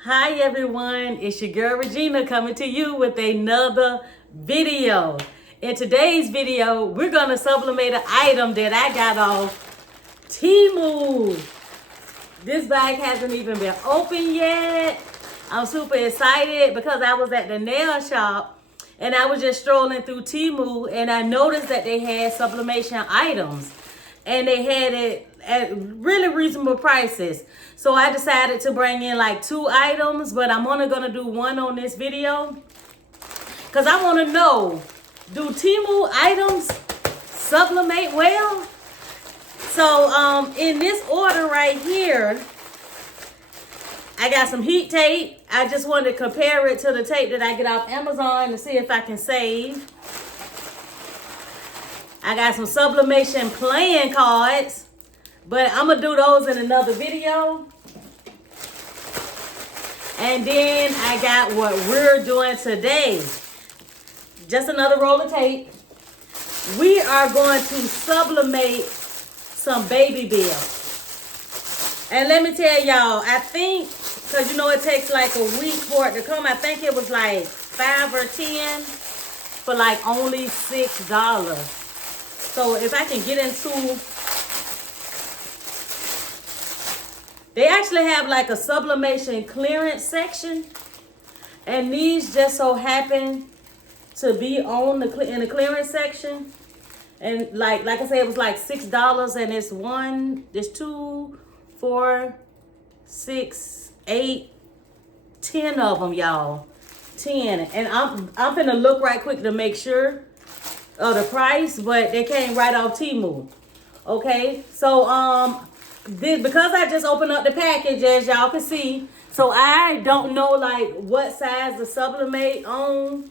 Hi everyone, it's your girl Regina coming to you with another video. In today's video, we're gonna sublimate an item that I got off Temu. This bag hasn't even been opened yet. I'm super excited because I was at the nail shop and I was just strolling through Temu and I noticed that they had sublimation items and they had it at really reasonable prices. So I decided to bring in like 2 items, but I'm only gonna do one on this video because I want to know, do Temu items sublimate well? So in this order right here, I got some heat tape. I just wanted to compare it to the tape that I get off Amazon to see if I can save. I got some sublimation playing cards, but I'm gonna do those in another video. And then I got what we're doing today. Just another roll of tape. We are going to sublimate some baby bills. And let me tell y'all, I think, because you know it takes like a week for it to come, I think it was like 5 or 10 for like only $6. So if I can get into, they actually have like a sublimation clearance section, and these just so happen to be on in the clearance section. And like I said, it was like $6, and it's 2, 4, 6, 8, 10 of them, y'all. 10. And I'm finna look right quick to make sure of the price, but they came right off Temu. Okay, so because I just opened up the package, as y'all can see, so I don't know like what size to sublimate on,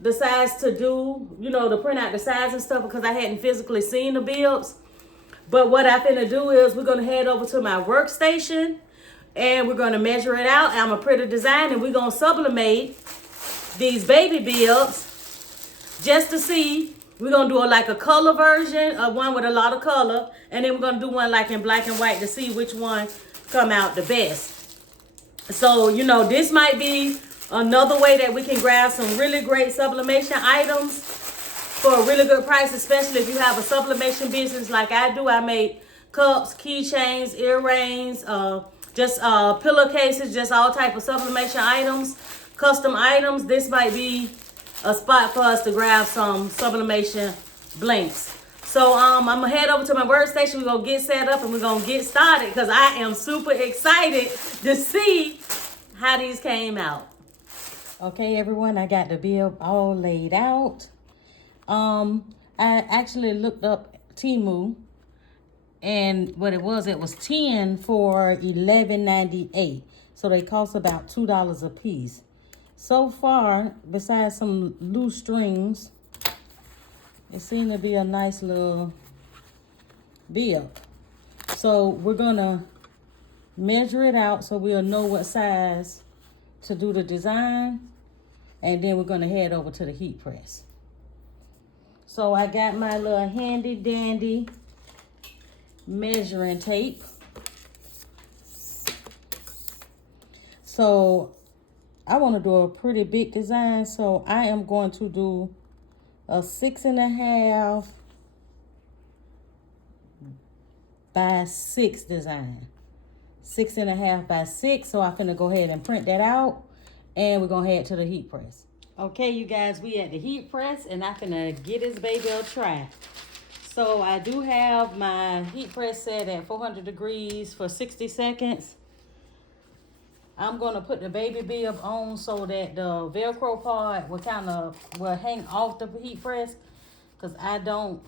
the size to do, you know, to print out the size and stuff, because I hadn't physically seen the bills. But what I finna do is we're gonna head over to my workstation and we're gonna measure it out. I'm gonna print a design and we're gonna sublimate these baby bills just to see. We're gonna do like a color version of one with a lot of color, and then we're gonna do one like in black and white to see which one come out the best. So, you know, this might be another way that we can grab some really great sublimation items for a really good price, especially if you have a sublimation business like I do. I make cups, keychains, earrings, just pillowcases, just all type of sublimation items, custom items. This might be a spot for us to grab some sublimation blanks. So I'm gonna head over to my workstation. We're gonna get set up and we're gonna get started because I am super excited to see how these came out. Okay, everyone, I got the bill all laid out. I actually looked up Temu, and what it was 10 for $11.98. So they cost about $2 a piece. So far, besides some loose strings, it seemed to be a nice little bill. So we're gonna measure it out so we'll know what size to do the design, and then we're gonna head over to the heat press. So I got my little handy dandy measuring tape. So I want to do a pretty big design, so I am going to do a 6.5 by 6 design. 6.5 by 6. So I'm gonna go ahead and print that out, and we're gonna head to the heat press. Okay, you guys, we at the heat press, and I'm gonna get this baby a try. So I do have my heat press set at 400 degrees for 60 seconds. I'm gonna put the baby bib on so that the Velcro part will hang off the heat press, because I don't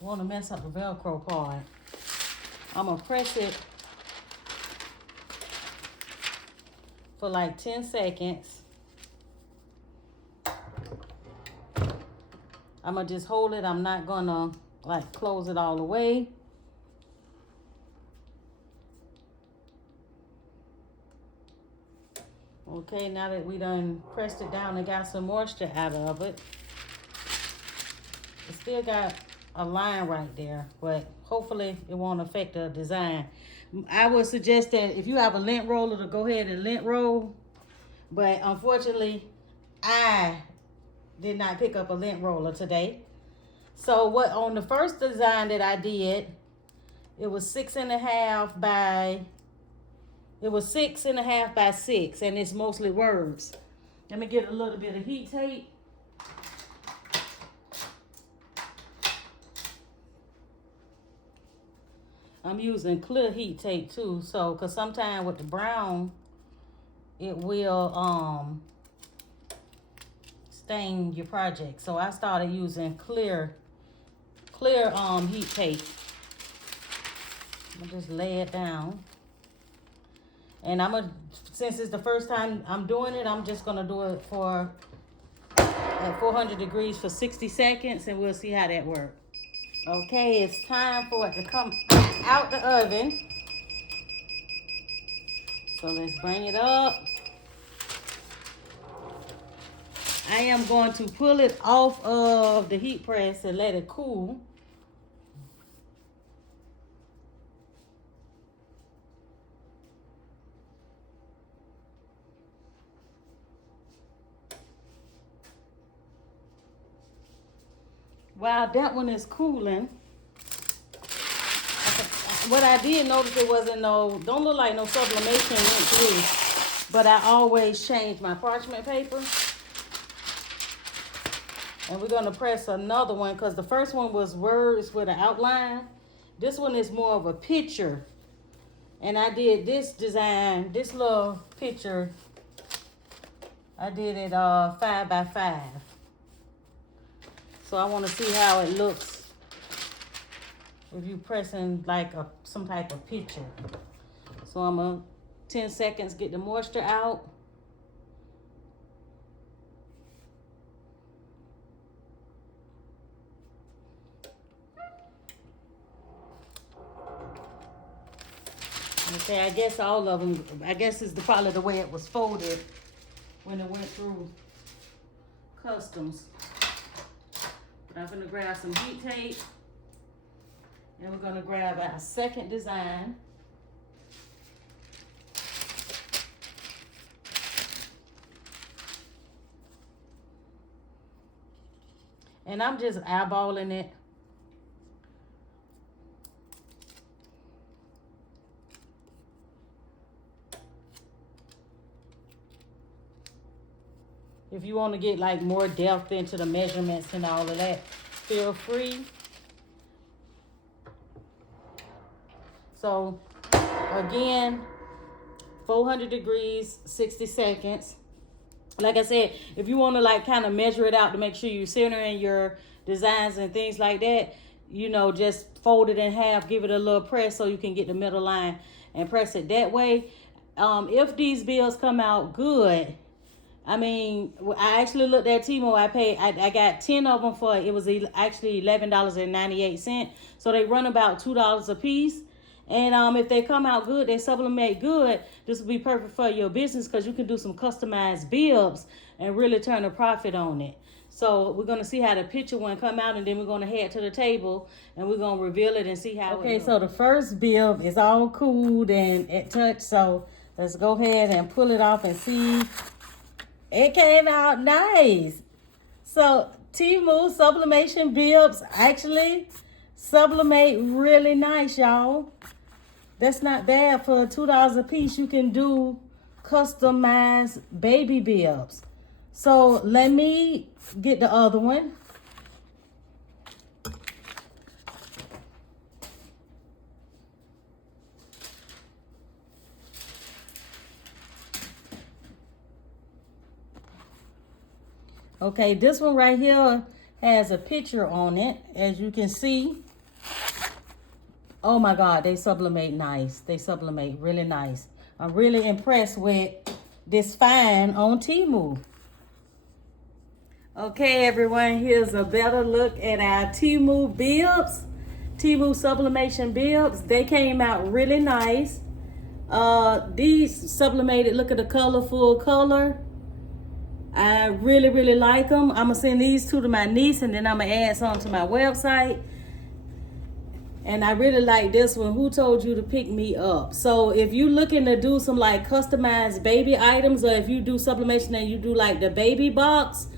want to mess up the Velcro part. I'm gonna press it for like 10 seconds. I'm gonna just hold it. I'm not gonna like close it all the way. Okay, now that we done pressed it down and got some moisture out of it, it still got a line right there, but hopefully it won't affect the design. I would suggest that if you have a lint roller to go ahead and lint roll. But unfortunately, I did not pick up a lint roller today. So what on the first design that I did, it was 6.5 by 6, and it's mostly words. Let me get a little bit of heat tape. I'm using clear heat tape too, so because sometimes with the brown, it will stain your project. So I started using clear heat tape. I'm gonna just lay it down, and since it's the first time I'm doing it, I'm just gonna do it at 400 degrees for 60 seconds, and we'll see how that works. Okay, it's time for it to come out the oven. So let's bring it up. I am going to pull it off of the heat press and let it cool. While that one is cooling, what I did notice, it wasn't don't look like no sublimation went through, but I always change my parchment paper. And we're gonna press another one because the first one was words with an outline. This one is more of a picture. And I did this design, this little picture, I did it 5 by 5. So I want to see how it looks if you pressing like some type of picture. So I'm gonna 10 seconds, get the moisture out. Okay, I guess all of them, I guess it's probably the way it was folded when it went through customs. But I'm gonna grab some heat tape, and we're gonna grab our second design. And I'm just eyeballing it. If you want to get like more depth into the measurements and all of that, feel free. So again, 400 degrees, 60 seconds. Like I said, if you want to like kind of measure it out to make sure you're centering your designs and things like that, just fold it in half, give it a little press so you can get the middle line and press it that way. If these bills come out good, I actually looked at Temu. I got 10 of them for, it was actually $11.98. So they run about $2 a piece. And if they come out good, they sublimate good, this will be perfect for your business because you can do some customized bibs and really turn a profit on it. So we're going to see how the picture one come out, and then we're going to head to the table and we're going to reveal it and see how it goes. So the first bib is all cooled and at touch. So let's go ahead and pull it off and see. It came out nice. So Temu sublimation bibs actually sublimate really nice, y'all. That's not bad for $2 a piece. You can do customized baby bibs. So let me get the other one. Okay, this one right here has a picture on it, as you can see. Oh my God, they sublimate nice. They sublimate really nice. I'm really impressed with this find on Temu. Okay, everyone, here's a better look at our Temu bibs. Temu sublimation bibs. They came out really nice. These sublimated, look at the colorful color. I really, really like them. I'm going to send these two to my niece, and then I'm going to add some to my website. And I really like this one. Who told you to pick me up? So if you looking to do some like customized baby items, or if you do sublimation and you do like the baby box,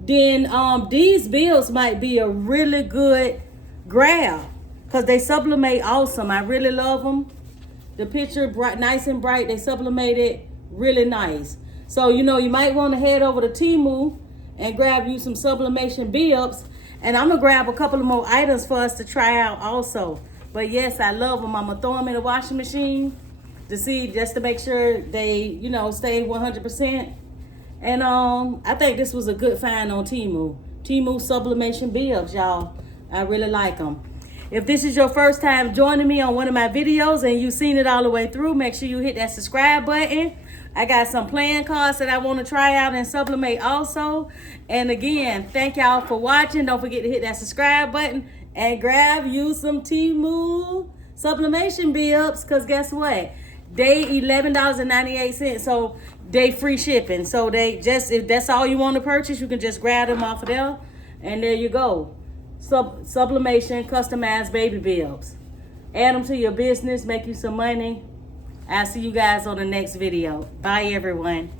then these bills might be a really good grab, because they sublimate awesome. I really love them. The picture bright, nice and bright. They sublimated really nice. So you know, you might want to head over to Temu and grab you some sublimation bibs. And I'm gonna grab a couple of more items for us to try out also. But yes, I love them. I'm gonna throw them in the washing machine to see, just to make sure they, you know, stay 100%. And I think this was a good find on Temu. Temu sublimation bibs, y'all. I really like them. If this is your first time joining me on one of my videos and you've seen it all the way through, make sure you hit that subscribe button. I got some playing cards that I want to try out and sublimate also. And again, thank y'all for watching. Don't forget to hit that subscribe button and grab you some Temu sublimation bibs, because guess what? They $11.98, so they free shipping. So they just, if that's all you want to purchase, you can just grab them off of there, and there you go. Sublimation customized baby bibs. Add them to your business, make you some money. I'll see you guys on the next video. Bye, everyone.